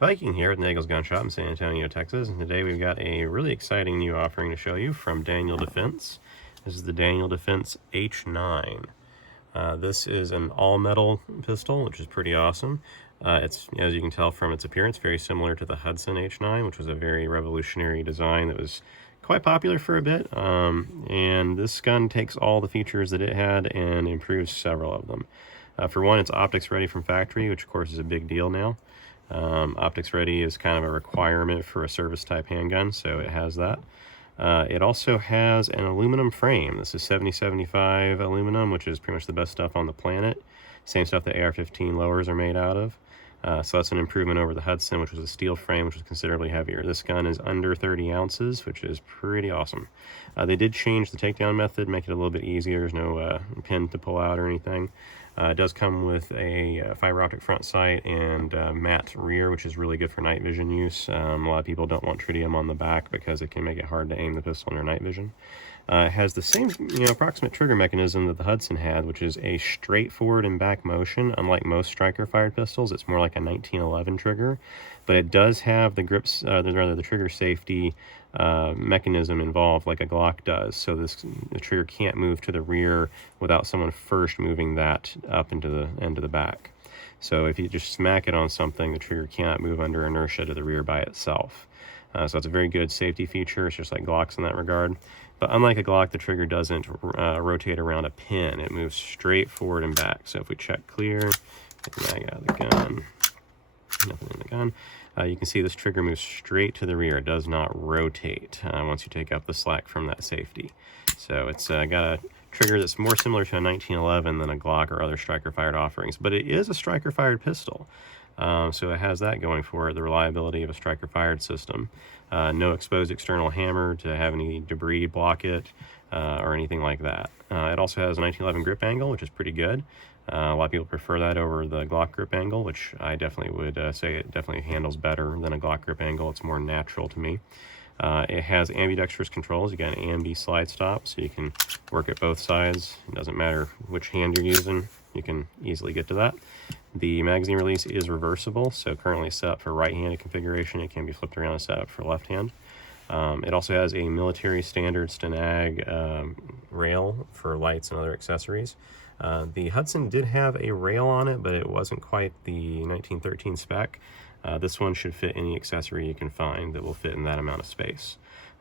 Viking here with Nagel's Gun Shop in San Antonio, Texas, and today we've got a really exciting new offering to show you from Daniel Defense. This is the Daniel Defense H9. This is an all-metal pistol, which is pretty awesome. It's, as you can tell from its appearance, very similar to the Hudson H9, which was a very revolutionary design that was quite popular for a bit. And this gun takes all the features that it had and improves several of them. For one, it's optics ready from factory, which of course is a big deal now. Optics ready is kind of a requirement for a service type handgun, so it has that. It also has an aluminum frame. This is 7075 aluminum, which is pretty much the best stuff on the planet. Same stuff that AR-15 lowers are made out of. So that's an improvement over the Hudson, which was a steel frame, which was considerably heavier. This gun is under 30 ounces, which is pretty awesome. They did change the takedown method, make it a little bit easier. There's no pin to pull out or anything. It does come with a fiber optic front sight and matte rear, which is really good for night vision use. A lot of people don't want tritium on the back because it can make it hard to aim the pistol under night vision. It has the same approximate trigger mechanism that the Hudson had, which is a straight forward and back motion. Unlike most striker fired pistols, it's more like a 1911 trigger, but it does have the grips, the trigger safety mechanism involved like a Glock does. So the trigger can't move to the rear without someone first moving that up into the end of the back. So if you just smack it on something, the trigger cannot move under inertia to the rear by itself. So it's a very good safety feature. It's just like Glocks in that regard. But unlike a Glock, the trigger doesn't rotate around a pin. It moves straight forward and back. So if we check clear, get the mag out of the gun, nothing in the gun, you can see this trigger moves straight to the rear. It does not rotate once you take out the slack from that safety. So it's got a trigger that's more similar to a 1911 than a Glock or other striker-fired offerings. But it is a striker-fired pistol. So it has that going for it, the reliability of a striker-fired system. No exposed external hammer to have any debris block it or anything like that. It also has a 1911 grip angle, which is pretty good. A lot of people prefer that over the Glock grip angle, which I definitely would say it definitely handles better than a Glock grip angle. It's more natural to me. It has ambidextrous controls. You got an ambi slide stop, so you can work at both sides. It doesn't matter which hand you're using. You can easily get to that. The magazine release is reversible, so currently set up for right-handed configuration. It can be flipped around and set up for left hand. It also has a military standard Stenag rail for lights and other accessories. The Hudson did have a rail on it, but it wasn't quite the 1913 spec. This one should fit any accessory you can find that will fit in that amount of space.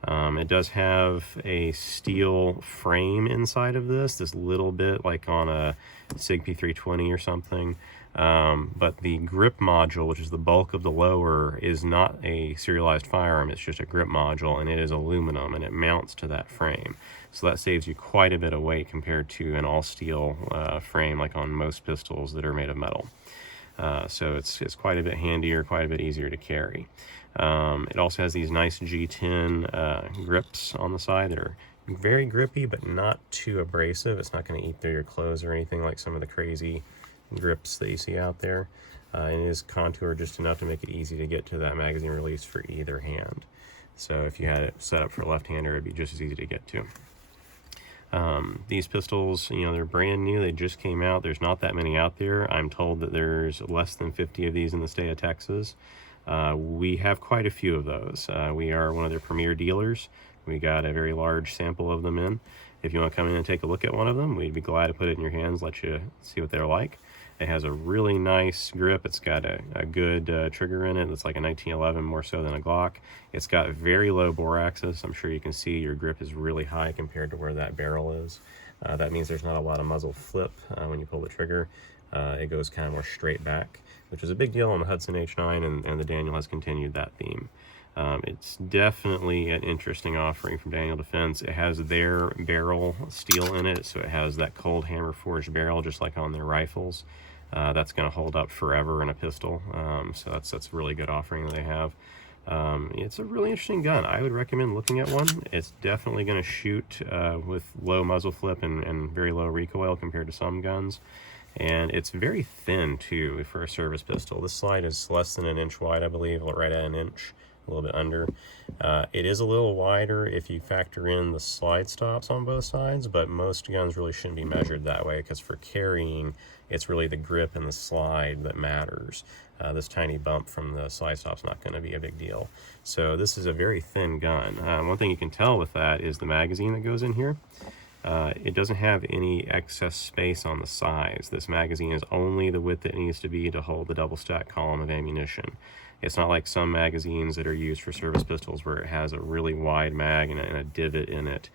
It does have a steel frame inside of this little bit like on a SIG P320 or something. But the grip module, which is the bulk of the lower, is not a serialized firearm. It's just a grip module, and it is aluminum, and it mounts to that frame. So that saves you quite a bit of weight compared to an all-steel frame like on most pistols that are made of metal. So it's quite a bit handier, quite a bit easier to carry. It also has these nice G10 grips on the side that are very grippy but not too abrasive. It's not going to eat through your clothes or anything like some of the crazy grips that you see out there. And it is contoured just enough to make it easy to get to that magazine release for either hand. So if you had it set up for a left-hander, it'd be just as easy to get to. These pistols, they're brand new. They just came out. There's not that many out there. I'm told that there's less than 50 of these in the state of Texas. We have quite a few of those. We are one of their premier dealers. We got a very large sample of them in. If you want to come in and take a look at one of them, we'd be glad to put it in your hands, let you see what they're like. It has a really nice grip. It's got a good trigger in it. It's like a 1911 more so than a Glock. It's got very low bore axis. I'm sure you can see your grip is really high compared to where that barrel is. That means there's not a lot of muzzle flip when you pull the trigger. It goes kind of more straight back, which is a big deal on the Hudson H9, and the Daniel has continued that theme. It's definitely an interesting offering from Daniel Defense. It has their barrel steel in it, so it has that cold hammer forged barrel just like on their rifles. That's going to hold up forever in a pistol, so that's a really good offering that they have. It's a really interesting gun. I would recommend looking at one. It's definitely going to shoot with low muzzle flip and very low recoil compared to some guns. And it's very thin too for a service pistol. This slide is less than an inch wide, I believe, right at an inch, a little bit under. It is a little wider if you factor in the slide stops on both sides, but most guns really shouldn't be measured that way because for carrying, it's really the grip and the slide that matters. This tiny bump from the slide stop's not going to be a big deal. So this is a very thin gun. One thing you can tell with that is the magazine that goes in here. It doesn't have any excess space on the sides. This magazine is only the width it needs to be to hold the double stack column of ammunition. It's not like some magazines that are used for service pistols where it has a really wide mag and a divot in it.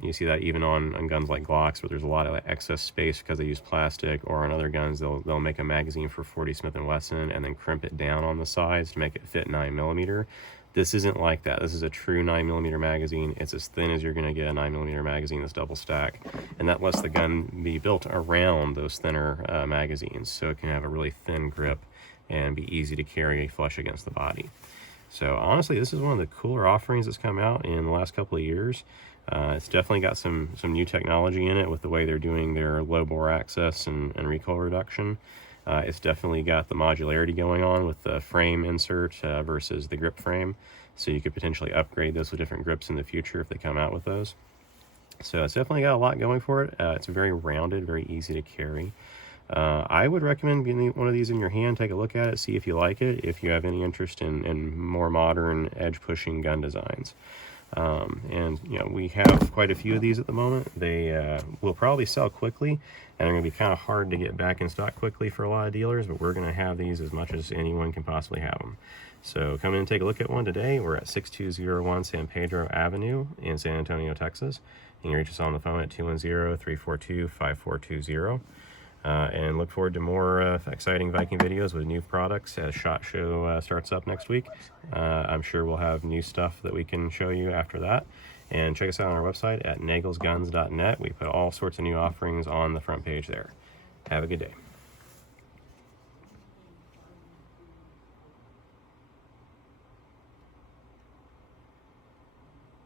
You see that even on guns like Glocks, where there's a lot of excess space because they use plastic, or on other guns they'll make a magazine for 40 Smith & Wesson and then crimp it down on the sides to make it fit 9mm. This isn't like that. This is a true 9mm magazine. It's as thin as you're going to get a 9mm magazine that's double stack, and that lets the gun be built around those thinner magazines, so it can have a really thin grip and be easy to carry flush against the body. So honestly, this is one of the cooler offerings that's come out in the last couple of years. It's definitely got some new technology in it with the way they're doing their low bore access and recoil reduction. It's definitely got the modularity going on with the frame insert versus the grip frame. So you could potentially upgrade those with different grips in the future if they come out with those. So it's definitely got a lot going for it. It's very rounded, very easy to carry. I would recommend getting one of these in your hand, take a look at it, see if you like it, if you have any interest in more modern edge-pushing gun designs. And you know, we have quite a few of these at the moment. They will probably sell quickly, and they're going to be kind of hard to get back in stock quickly for a lot of dealers, but we're going to have these as much as anyone can possibly have them. So come in and take a look at one today. We're at 6201 San Pedro Avenue in San Antonio, Texas. You can reach us on the phone at 210-342-5420. And look forward to more exciting Viking videos with new products as SHOT Show starts up next week. I'm sure we'll have new stuff that we can show you after that. And check us out on our website at nagelsguns.net. We put all sorts of new offerings on the front page there. Have a good day.